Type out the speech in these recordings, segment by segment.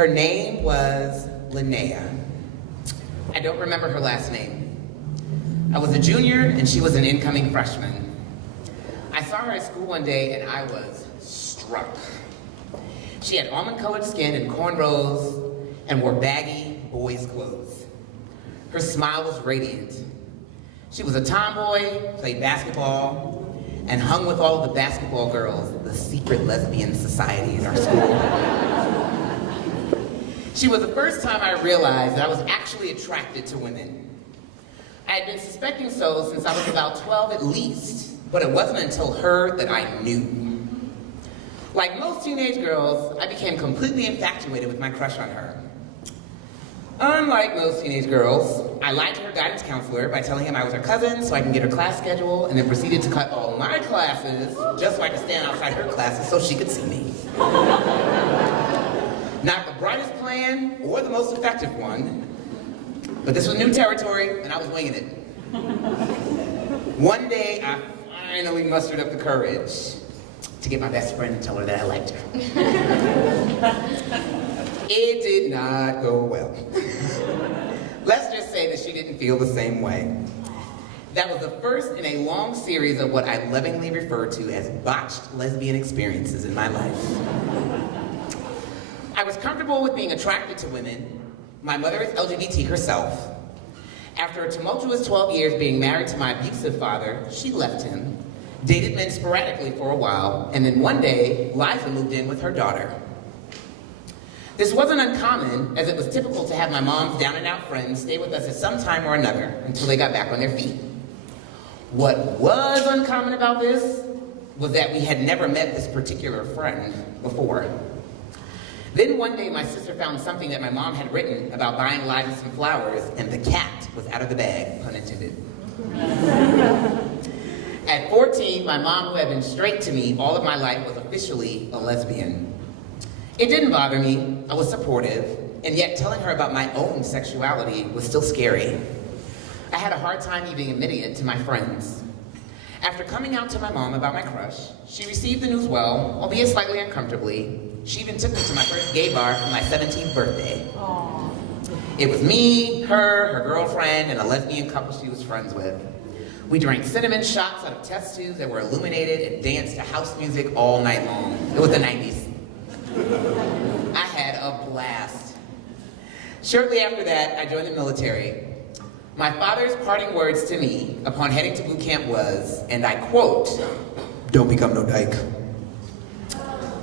Her name was Linnea. I don't remember her last name. I was a junior and she was an incoming freshman. I saw her at school one day and I was struck. She had almond-colored skin and cornrows and wore baggy boys' clothes. Her smile was radiant. She was a tomboy, played basketball, and hung with all of the basketball girls, the secret lesbian society in our school. She was the first time I realized that I was actually attracted to women. I had been suspecting so since I was about 12 at least, but it wasn't until her that I knew. Like most teenage girls, I became completely infatuated with my crush on her. Unlike most teenage girls, I lied to her guidance counselor by telling him I was her cousin so I can get her class schedule, and then proceeded to cut all my classes just so I could stand outside her classes so she could see me. Not the brightest plan or the most effective one, but this was new territory and I was winging it. One day, I finally mustered up the courage to get my best friend and tell her that I liked her. It did not go well. Let's just say that she didn't feel the same way. That was the first in a long series of what I lovingly refer to as botched lesbian experiences in my life. I was comfortable with being attracted to women. My mother is LGBT herself. After a tumultuous 12 years being married to my abusive father, she left him, dated men sporadically for a while, and then one day, Liza moved in with her daughter. This wasn't uncommon, as it was typical to have my mom's down-and-out friends stay with us at some time or another until they got back on their feet. What was uncommon about this was that we had never met this particular friend before. Then one day, my sister found something that my mom had written about buying Liza some flowers, and the cat was out of the bag, pun intended. At 14, my mom, who had been straight to me all of my life, was officially a lesbian. It didn't bother me, I was supportive, and yet telling her about my own sexuality was still scary. I had a hard time even admitting it to my friends. After coming out to my mom about my crush, she received the news well, albeit slightly uncomfortably. She even took me to my first gay bar for my 17th birthday. Aww. It was me, her girlfriend, and a lesbian couple she was friends with. We drank cinnamon shots out of test tubes that were illuminated and danced to house music all night long. It was the 90s. I had a blast. Shortly after that, I joined the military. My father's parting words to me upon heading to boot camp was, and I quote, "Don't become no dyke."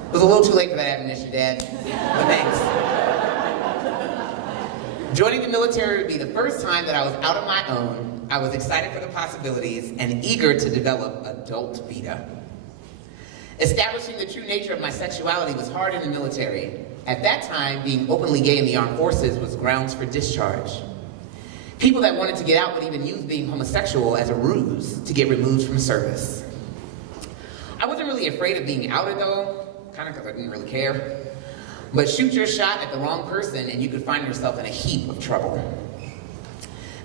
It was a little too late for that admonition, Dad, but thanks. Joining the military would be the first time that I was out on my own. I was excited for the possibilities and eager to develop adult Vita. Establishing the true nature of my sexuality was hard in the military. At that time, being openly gay in the armed forces was grounds for discharge. People that wanted to get out would even use being homosexual as a ruse to get removed from service. I wasn't really afraid of being outed though, kind of because I didn't really care. But shoot your shot at the wrong person and you could find yourself in a heap of trouble.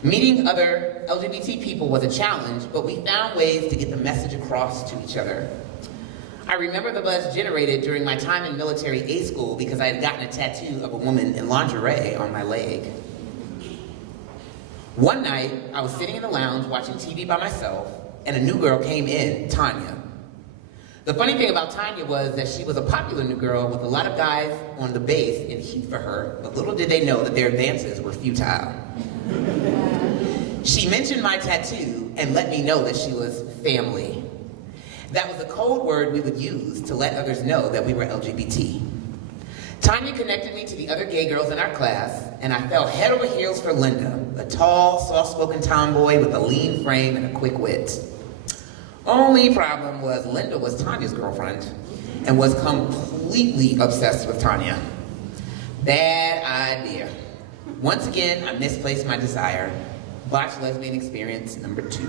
Meeting other LGBT people was a challenge, but we found ways to get the message across to each other. I remember the buzz generated during my time in military A school because I had gotten a tattoo of a woman in lingerie on my leg. One night, I was sitting in the lounge watching TV by myself, and a new girl came in, Tanya. The funny thing about Tanya was that she was a popular new girl with a lot of guys on the base in heat for her, but little did they know that their advances were futile. She mentioned my tattoo and let me know that she was family. That was a code word we would use to let others know that we were LGBT. Tanya connected me to the other gay girls in our class, and I fell head over heels for Linda, a tall, soft-spoken tomboy with a lean frame and a quick wit. Only problem was Linda was Tanya's girlfriend and was completely obsessed with Tanya. Bad idea. Once again, I misplaced my desire. Botched lesbian experience number 2.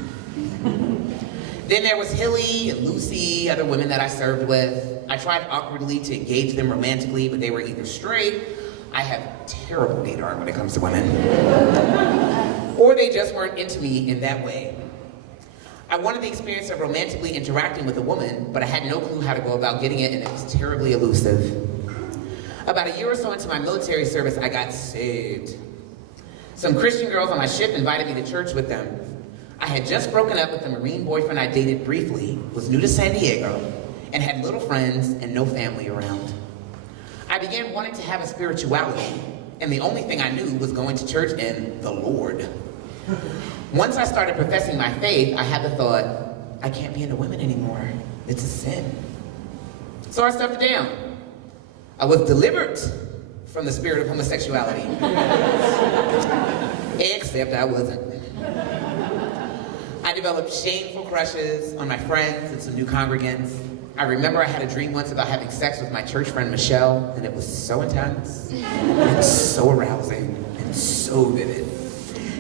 Then there was Hilly and Lucy, other women that I served with. I tried awkwardly to engage them romantically, but they were either straight, I have terrible radar when it comes to women, or they just weren't into me in that way. I wanted the experience of romantically interacting with a woman, but I had no clue how to go about getting it, and it was terribly elusive. About a year or so into my military service, I got saved. Some Christian girls on my ship invited me to church with them. I had just broken up with the Marine boyfriend I dated briefly, was new to San Diego, and had little friends and no family around. I began wanting to have a spirituality, and the only thing I knew was going to church and the Lord. Once I started professing my faith, I had the thought, I can't be into women anymore. It's a sin. So I stuffed it down. I was delivered from the spirit of homosexuality. Except I wasn't. I developed shameful crushes on my friends and some new congregants. I remember I had a dream once about having sex with my church friend Michelle, and it was so intense, and so arousing, and so vivid,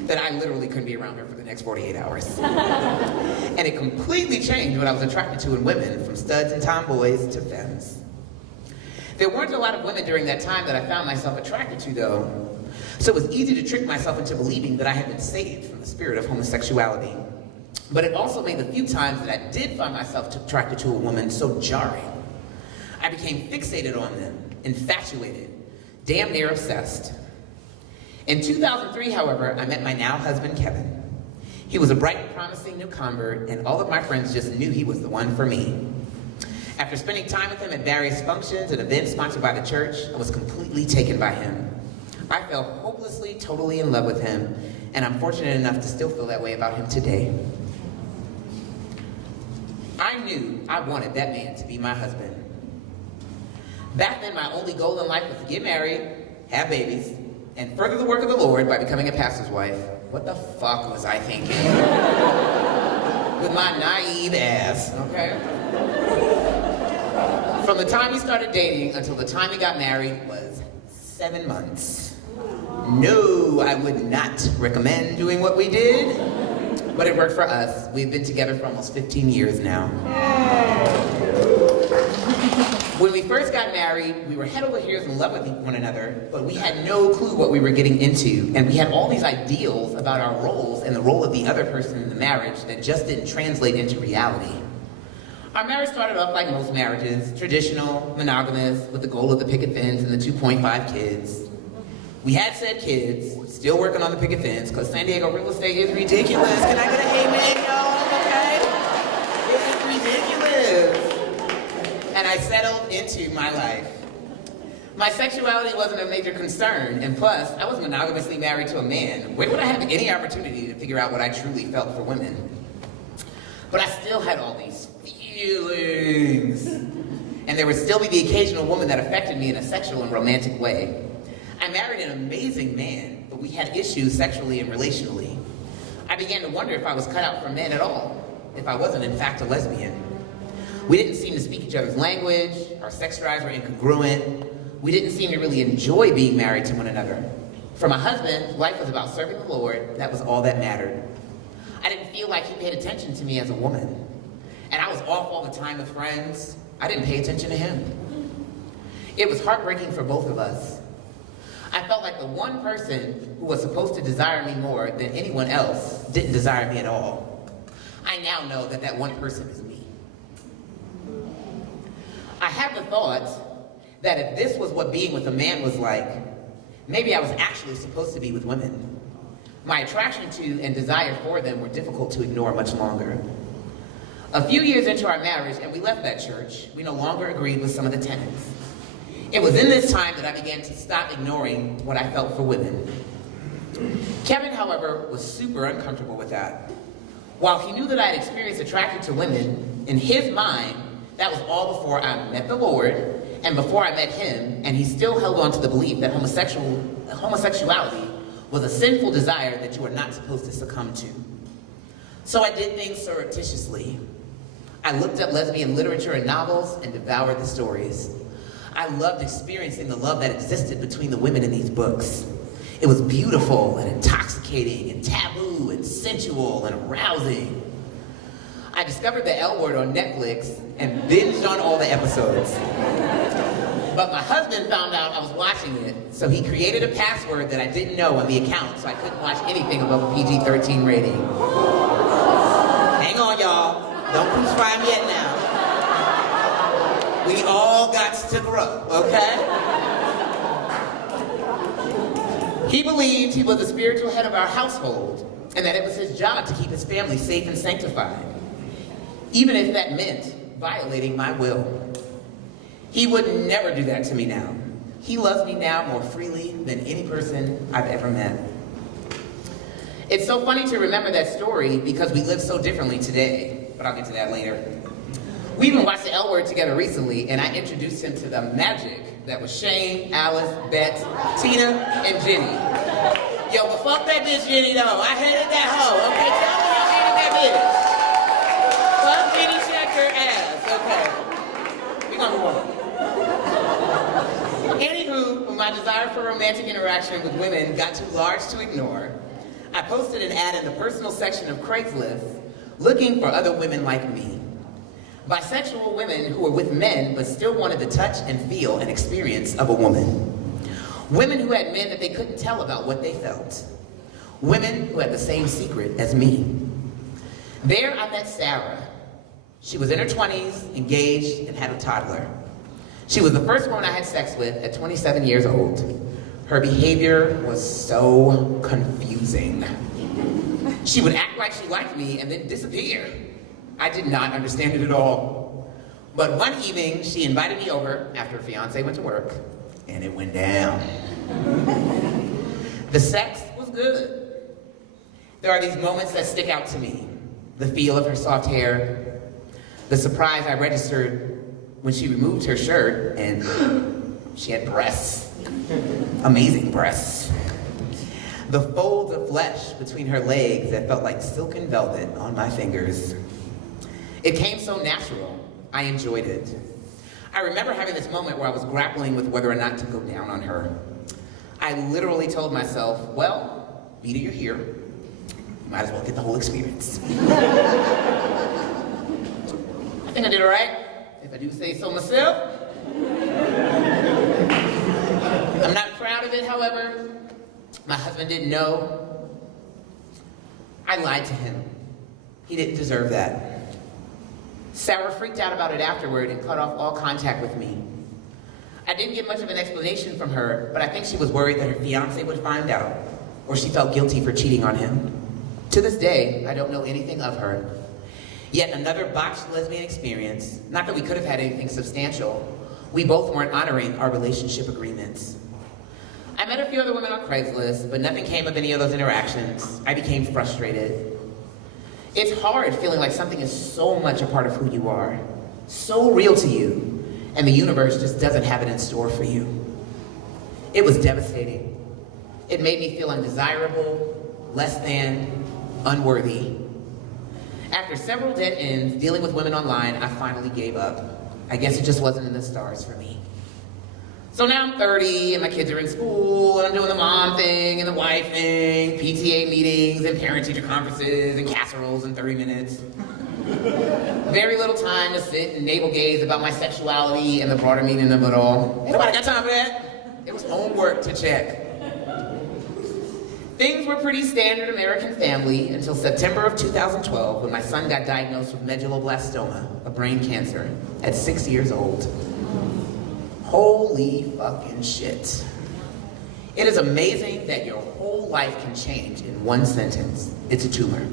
that I literally couldn't be around her for the next 48 hours. And it completely changed what I was attracted to in women, from studs and tomboys to femmes. There weren't a lot of women during that time that I found myself attracted to, though, so it was easy to trick myself into believing that I had been saved from the spirit of homosexuality. But it also made the few times that I did find myself attracted to a woman so jarring. I became fixated on them, infatuated, damn near obsessed. In 2003, however, I met my now husband, Kevin. He was a bright and promising new convert, and all of my friends just knew he was the one for me. After spending time with him at various functions and events sponsored by the church, I was completely taken by him. I fell hopelessly, totally in love with him, and I'm fortunate enough to still feel that way about him today. I knew I wanted that man to be my husband. Back then, my only goal in life was to get married, have babies, and further the work of the Lord by becoming a pastor's wife. What the fuck was I thinking? With my naive ass, okay? From the time we started dating until the time we got married was 7 months. No, I would not recommend doing what we did, but it worked for us. We've been together for almost 15 years now. When we first got married, we were head over heels in love with one another, but we had no clue what we were getting into, and we had all these ideals about our roles and the role of the other person in the marriage that just didn't translate into reality. Our marriage started off like most marriages, traditional, monogamous, with the goal of the picket fence and the 2.5 kids. We had said kids, still working on the picket fence, because San Diego real estate is ridiculous. Can I get an amen, y'all? Okay? It is ridiculous. And I settled into my life. My sexuality wasn't a major concern, and plus, I was monogamously married to a man. Where would I have any opportunity to figure out what I truly felt for women? But I still had all these feelings. And there would still be the occasional woman that affected me in a sexual and romantic way. I married an amazing man, but we had issues sexually and relationally. I began to wonder if I was cut out for men at all, if I wasn't in fact a lesbian. We didn't seem to speak each other's language, our sex drives were incongruent, we didn't seem to really enjoy being married to one another. For my husband, life was about serving the Lord, that was all that mattered. I didn't feel like he paid attention to me as a woman. And I was off all the time with friends, I didn't pay attention to him. It was heartbreaking for both of us. I felt like the one person who was supposed to desire me more than anyone else didn't desire me at all. I now know that that one person is me. I had the thought that if this was what being with a man was like, maybe I was actually supposed to be with women. My attraction to and desire for them were difficult to ignore much longer. A few years into our marriage, and we left that church, we no longer agreed with some of the tenets. It was in this time that I began to stop ignoring what I felt for women. Kevin, however, was super uncomfortable with that. While he knew that I had experienced attraction to women, in his mind, that was all before I met the Lord and before I met him, and he still held on to the belief that homosexuality was a sinful desire that you are not supposed to succumb to. So I did things surreptitiously. I looked up lesbian literature and novels and devoured the stories. I loved experiencing the love that existed between the women in these books. It was beautiful and intoxicating and taboo and sensual and arousing. I discovered the L Word on Netflix and binged on all the episodes. But my husband found out I was watching it, so he created a password that I didn't know on the account, so I couldn't watch anything above a PG-13 rating. Hang on, y'all. Don't crucify me yet now. We all got to grow, okay? He believed he was the spiritual head of our household and that it was his job to keep his family safe and sanctified, even if that meant violating my will. He would never do that to me now. He loves me now more freely than any person I've ever met. It's so funny to remember that story because we live so differently today, but I'll get to that later. We even watched the L Word together recently, and I introduced him to the magic that was Shane, Alice, Bet, Tina, and Jenny. Yo, but fuck that bitch Jenny though. I hated that hoe. Okay, tell me y'all hated that bitch. Fuck Jenny, check her ass. Okay. We gonna move on. Anywho, when my desire for romantic interaction with women got too large to ignore, I posted an ad in the personal section of Craigslist looking for other women like me. Bisexual women who were with men but still wanted the touch and feel and experience of a woman. Women who had men that they couldn't tell about what they felt. Women who had the same secret as me. There I met Sarah. She was in her 20s, engaged, and had a toddler. She was the first woman I had sex with at 27 years old. Her behavior was so confusing. She would act like she liked me and then disappear. I did not understand it at all. But one evening, she invited me over after her fiance went to work, and it went down. The sex was good. There are these moments that stick out to me. The feel of her soft hair, the surprise I registered when she removed her shirt, and she had breasts, amazing breasts. The folds of flesh between her legs that felt like silken velvet on my fingers. It came so natural, I enjoyed it. I remember having this moment where I was grappling with whether or not to go down on her. I literally told myself, well, Vita, you're here. You might as well get the whole experience. I think I did all right, if I do say so myself. I'm not proud of it, however. My husband didn't know. I lied to him. He didn't deserve that. Sarah freaked out about it afterward and cut off all contact with me. I didn't get much of an explanation from her, but I think she was worried that her fiance would find out, or she felt guilty for cheating on him. To this day, I don't know anything of her. Yet another botched lesbian experience, not that we could have had anything substantial. We both weren't honoring our relationship agreements. I met a few other women on Craigslist, but nothing came of any of those interactions. I became frustrated. It's hard feeling like something is so much a part of who you are, so real to you, and the universe just doesn't have it in store for you. It was devastating. It made me feel undesirable, less than, unworthy. After several dead ends dealing with women online, I finally gave up. I guess it just wasn't in the stars for me. So now I'm 30 and my kids are in school and I'm doing the mom thing and the wife thing, PTA meetings and parent-teacher conferences and casseroles in 30 minutes. Very little time to sit and navel gaze about my sexuality and the broader meaning of it all. Ain't nobody got time for that. It was homework to check. Things were pretty standard American family until September of 2012 when my son got diagnosed with medulloblastoma, a brain cancer, at 6 years old. Holy fucking shit. It is amazing that your whole life can change in one sentence. It's a tumor.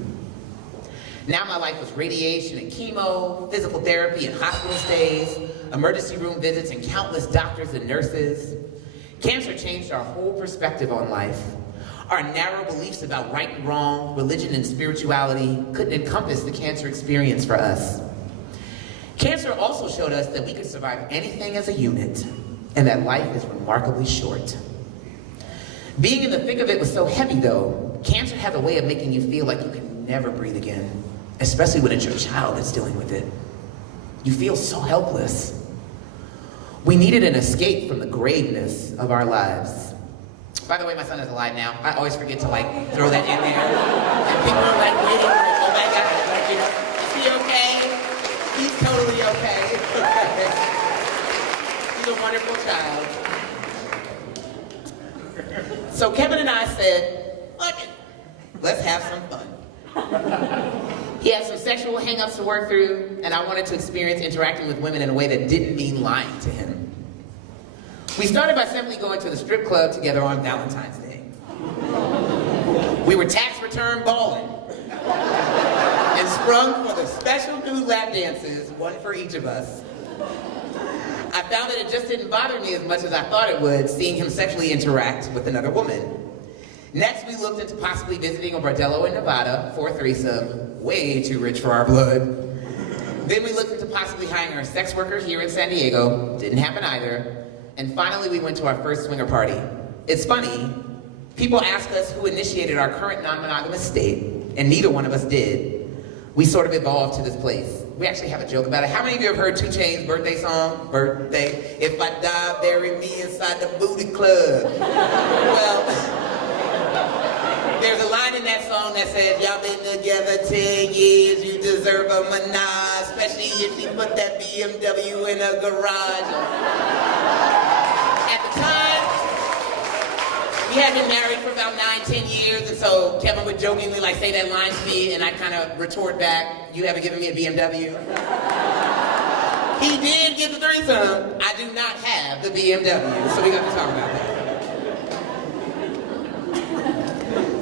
Now my life was radiation and chemo, physical therapy and hospital stays, emergency room visits and countless doctors and nurses. Cancer changed our whole perspective on life. Our narrow beliefs about right and wrong, religion and spirituality couldn't encompass the cancer experience for us. Cancer also showed us that we could survive anything as a unit, and that life is remarkably short. Being in the thick of it was so heavy though. Cancer has a way of making you feel like you can never breathe again, especially when it's your child that's dealing with it. You feel so helpless. We needed an escape from the graveness of our lives. By the way, my son is alive now. I always forget to throw that in there. And people are waiting for it. Oh my God, is he okay? He's totally okay. He's a wonderful child. So Kevin and I said, fuck it, let's have some fun. He had some sexual hang-ups to work through, and I wanted to experience interacting with women in a way that didn't mean lying to him. We started by simply going to the strip club together on Valentine's Day. We were tax return balling and sprung for the special nude lap dances, one for each of us. I found that it just didn't bother me as much as I thought it would, seeing him sexually interact with another woman. Next, we looked into possibly visiting a bordello in Nevada for a threesome, way too rich for our blood. Then we looked into possibly hiring a sex worker here in San Diego, didn't happen either. And finally, we went to our first swinger party. It's funny, people ask us who initiated our current non-monogamous state, and neither one of us did. We sort of evolved to this place. We actually have a joke about it. How many of you have heard 2 Chainz's birthday song? Birthday, if I die, bury me inside the booty club. Well, there's a line in that song that says, y'all been together 10 years, you deserve a menage, especially if she put that BMW in a garage. At the time, we had been married for about 9-10 years, and so Kevin would jokingly say that line to me, and I kind of retort back, you haven't given me a BMW. He did get the threesome. I do not have the BMW, so we got to talk about that.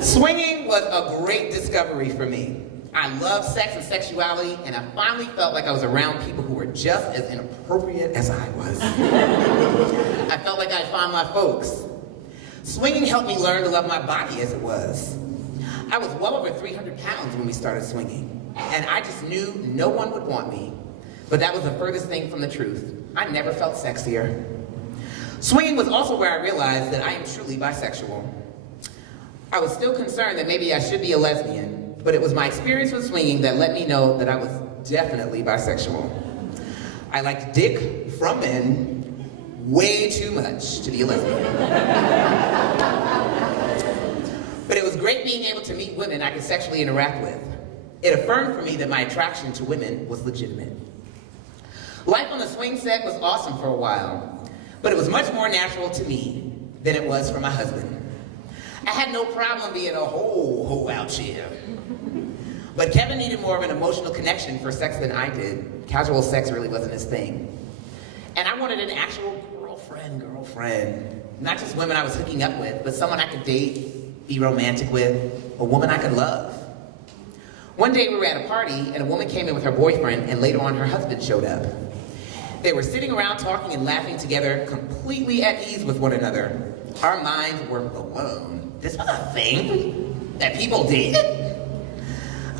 Swinging was a great discovery for me. I love sex and sexuality, and I finally felt like I was around people who were just as inappropriate as I was. I felt like I'd found my folks. Swinging helped me learn to love my body as it was. I was well over 300 pounds when we started swinging, and I just knew no one would want me. But that was the furthest thing from the truth. I never felt sexier. Swinging was also where I realized that I am truly bisexual. I was still concerned that maybe I should be a lesbian, but it was my experience with swinging that let me know that I was definitely bisexual. I liked dick from men way too much to be a lesbian. But it was great being able to meet women I could sexually interact with. It affirmed for me that my attraction to women was legitimate. Life on the swing set was awesome for a while, but it was much more natural to me than it was for my husband. I had no problem being a hoe out here. But Kevin needed more of an emotional connection for sex than I did. Casual sex really wasn't his thing. And I wanted an actual girlfriend. Not just women I was hooking up with, but someone I could date, be romantic with, a woman I could love. One day we were at a party and a woman came in with her boyfriend and later on her husband showed up. They were sitting around talking and laughing together, completely at ease with one another. Our minds were blown. This was a thing that people did?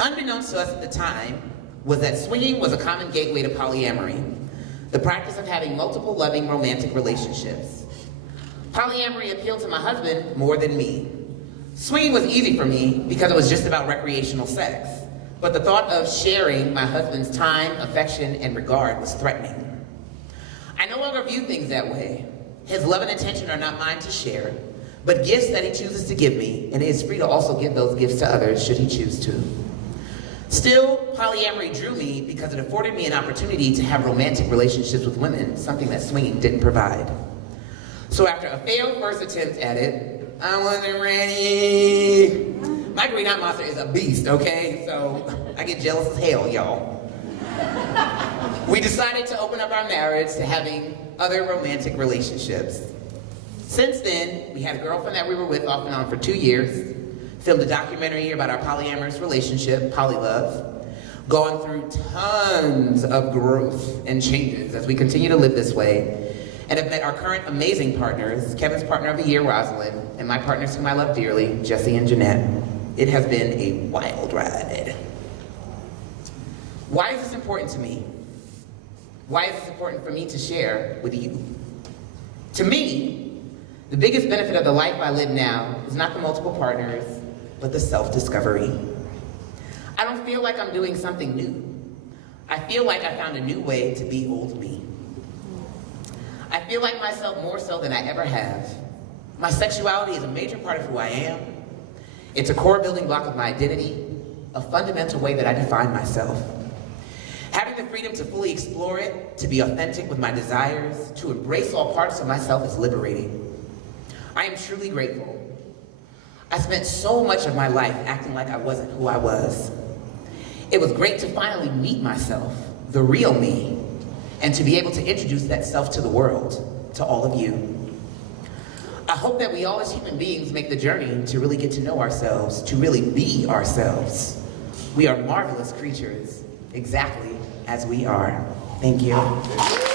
Unbeknownst to us at the time was that swinging was a common gateway to polyamory, the practice of having multiple loving romantic relationships. Polyamory appealed to my husband more than me. Swinging was easy for me because it was just about recreational sex, but the thought of sharing my husband's time, affection, and regard was threatening. I no longer view things that way. His love and attention are not mine to share, but gifts that he chooses to give me, and he is free to also give those gifts to others should he choose to. Still, polyamory drew me because it afforded me an opportunity to have romantic relationships with women, something that swinging didn't provide. So after a failed first attempt at it, I wasn't ready. My green eye monster is a beast, okay? So I get jealous as hell, y'all. We decided to open up our marriage to having other romantic relationships. Since then, we had a girlfriend that we were with off and on for 2 years, filmed a documentary about our polyamorous relationship, Polylove, gone through tons of growth and changes as we continue to live this way, and have met our current amazing partners, Kevin's partner of the year, Rosalind, and my partners whom I love dearly, Jesse and Jeanette. It has been a wild ride. Why is this important to me? Why is this important for me to share with you? To me, the biggest benefit of the life I live now is not the multiple partners, but the self-discovery. I don't feel like I'm doing something new. I feel like I found a new way to be old me. I feel like myself more so than I ever have. My sexuality is a major part of who I am. It's a core building block of my identity, a fundamental way that I define myself. Having the freedom to fully explore it, to be authentic with my desires, to embrace all parts of myself is liberating. I am truly grateful. I spent so much of my life acting like I wasn't who I was. It was great to finally meet myself, the real me, and to be able to introduce that self to the world, to all of you. I hope that we all as human beings make the journey to really get to know ourselves, to really be ourselves. We are marvelous creatures, exactly as we are. Thank you.